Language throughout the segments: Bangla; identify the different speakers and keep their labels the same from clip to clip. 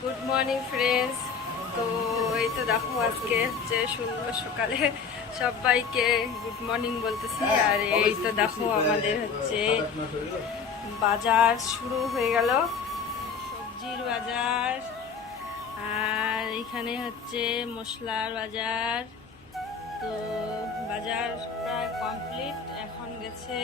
Speaker 1: গুড মর্নিং ফ্রেন্ডস তো এই তো দেখো আজকে হচ্ছে সুন্দর সকালে সবাইকে গুড মর্নিং বলতেছি। আর এই তো দেখো আমাদের হচ্ছে বাজার শুরু হয়ে গেল। সবজির বাজার, আর এখানে হচ্ছে মশলার বাজার। তো বাজার প্রায় কমপ্লিট এখন গেছে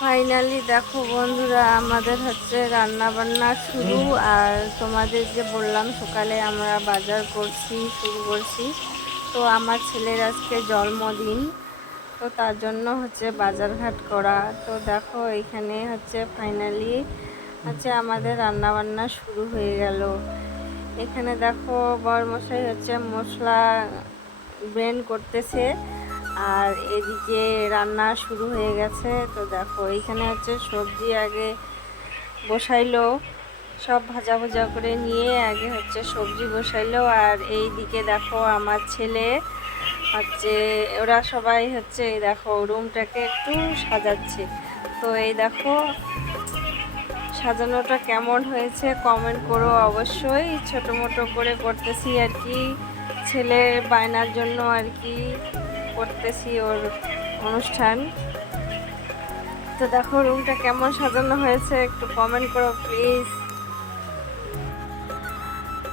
Speaker 1: ফাইনালি দেখো বন্ধুরা, আমাদের হচ্ছে রান্না বান্না শুরু। আর তোমাদের যে বললাম, সকালে আমরা বাজার করছি, শুরু করছি। তো আমার ছেলের আজকে জন্মদিন, তো তার জন্য হচ্ছে বাজারঘাট করা। তো দেখো, এখানে হচ্ছে ফাইনালি হচ্ছে আমাদের রান্না বান্না শুরু হয়ে গেল। এখানে দেখো বরমশাই হচ্ছে মশলা ব্রেন করতেছে। আর এদিকে রান্না শুরু হয়ে গেছে। তো দেখো এইখানে হচ্ছে সবজি আগে বসাইলো, সব ভাজা ভাজা করে নিয়ে আগে হচ্ছে সবজি বসাইলো। আর এই দিকে দেখো আমার ছেলে হচ্ছে, ওরা সবাই হচ্ছে এই দেখো রুমটাকে একটু সাজাচ্ছে। তো এই দেখো, সাজানোটা কেমন হয়েছে কমেন্ট করো অবশ্যই। ছোটো মোটো করে করতেছি আর কি ছেলের বায়নার জন্য আর কি। করতেছি ওর অনুষ্ঠান। তো দেখো রুমটা কেমন সাজানো হয়েছে, একটু কমেন্ট করো প্লিজ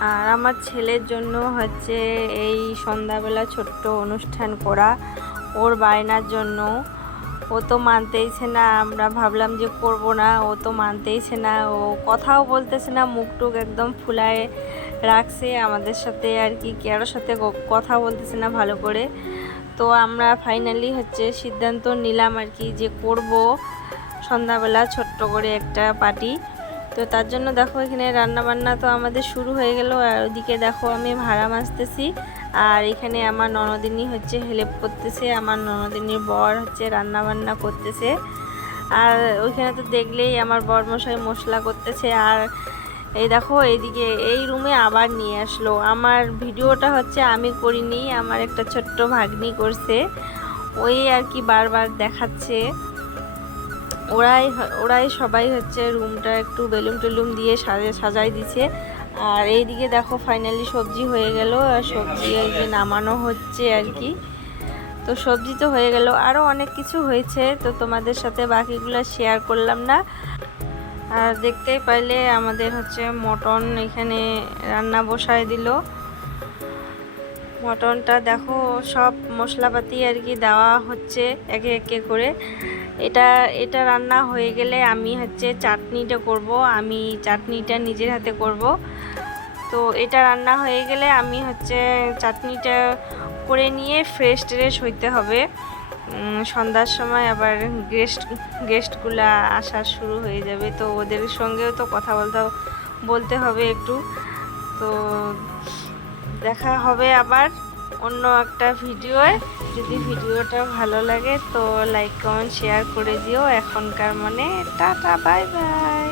Speaker 1: আর আমার ছেলের জন্য হচ্ছে এই সন্ধ্যাবেলা ছোট্ট অনুষ্ঠান করা ওর বায়নার জন্য। ও তো মানতেইছে না, আমরা ভাবলাম যে করব না, ও তো মানতেইছে না, ও কথাও বলতেছে না মুখ টুক একদম ফুলায় রাখছে আমাদের সাথে আর কি কারোর সাথে কথা বলতেছে না ভালো করে। তো আমরা ফাইনালি হচ্ছে সিদ্ধান্ত নিলাম আর কি যে করব সন্ধ্যাবেলা ছোট্ট করে একটা পার্টি তো তার জন্য দেখো এখানে রান্না বান্না তো আমাদের শুরু হয়ে গেল আর ওদিকে দেখো আমি ভাড়া মাছতেছি আর এখানে আমার ননদিনী হচ্ছে হেল্প করতেছে, আমার ননদিনীর বর হচ্ছে রান্না বান্না করতেছে। আর ওইখানে তো দেখলেই আমার বরমশাই মশলা করতেছে আর এই দেখো, এইদিকে এই রুমে আবার নিয়ে আসলো। আমার ভিডিওটা হচ্ছে আমি করিনি, আমার একটা ছোট্ট ভাগ্নি করছে। ওই আর কি বারবার দেখাচ্ছে। ওরাই ওরাই সবাই হচ্ছে রুমটা একটু বেলুন টেলুম দিয়ে সাজে, সাজাই দিছে। আর এইদিকে দেখো ফাইনালি সবজি হয়ে গেল। আর সবজি এই যে নামানো হচ্ছে আর কি। তো সবজি তো হয়ে গেল। আরও অনেক কিছু হয়েছে, তো তোমাদের সাথে বাকিগুলো শেয়ার করলাম না। আর দেখতেই পাইলে আমাদের হচ্ছে মটন এখানে রান্না বসায় দিল। মটনটা দেখো, সব মশলাপাতি আর কি দেওয়া হচ্ছে একে একে করে। এটা এটা রান্না হয়ে গেলে আমি হচ্ছে চাটনিটা করব, আমি চাটনিটা নিজের হাতে করব। তো এটা রান্না হয়ে গেলে আমি হচ্ছে চাটনিটা করে নিয়ে ফ্রেশ ট্রেশ হইতে হবে। সন্ধ্যার সময় আবার গেস্ট গেস্টগুলা আসা শুরু হয়ে যাবে। তো ওদের সঙ্গেও তো কথা বলতে বলতে হবে একটু। তো দেখা হবে আবার অন্য একটা ভিডিওয়ে। যদি ভিডিওটা ভালো লাগে তো লাইক কমেন্ট শেয়ার করে দিও। এখনকার মনে, টাটা বাই বাই